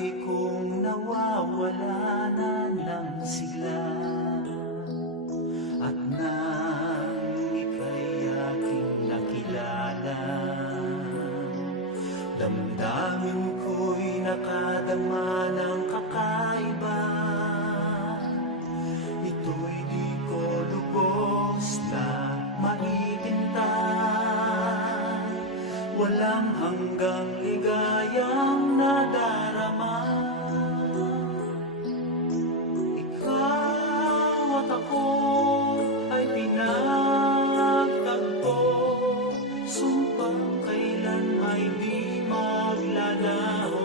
buhay kong nawawala na ng sigla. At nang ika'y aking nakilala, damdamin ko'y nakadama ng kakaiba. Ito'y di ko lubos na maipinta. Walang hanggang ligayang nadarama. Ikaw at ako ay pinagtagpo, sumpang kailan ay di maglalaho.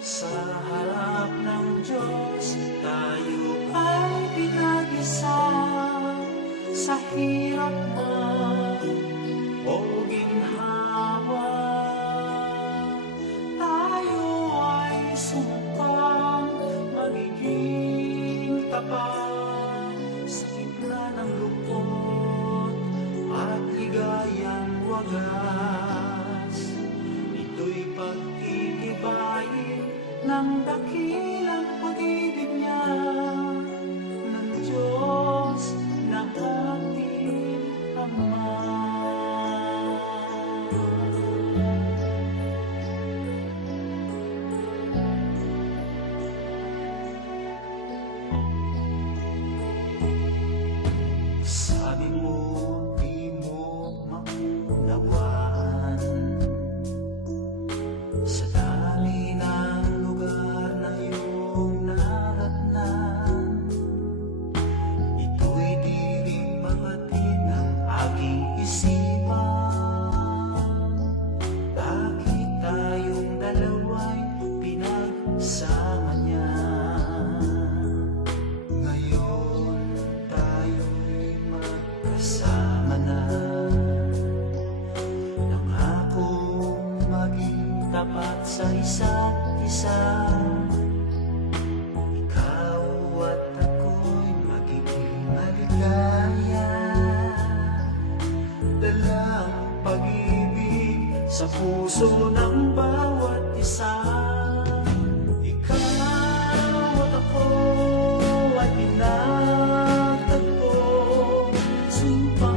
Sa harap ng Diyos tayo ay pinag-isa, sa hirap man o ginhawa. Tayo ay sumpang magiging tapat sa gitna ng lungkot at ligayang wagas. Ito'y pagtitibayin ng dakilang pag-ibig niya, ng Diyos na ating Ama. Sabi mo, di mo maunawaan, sa dami ng lugar na iyong naratnan. Ito'y di rin mabatid ng aking isipan. Bakit tayong dalawa'y pinagsama niya? Ngayon tayo'y magkasama na. Nangakong maging tapat sa isa't isa. Ikaw at ako'y magiging maligaya. Dalang pag-ibig sa puso ng bawat isa. Ikaw at ako ay pinagtagpo, sumpang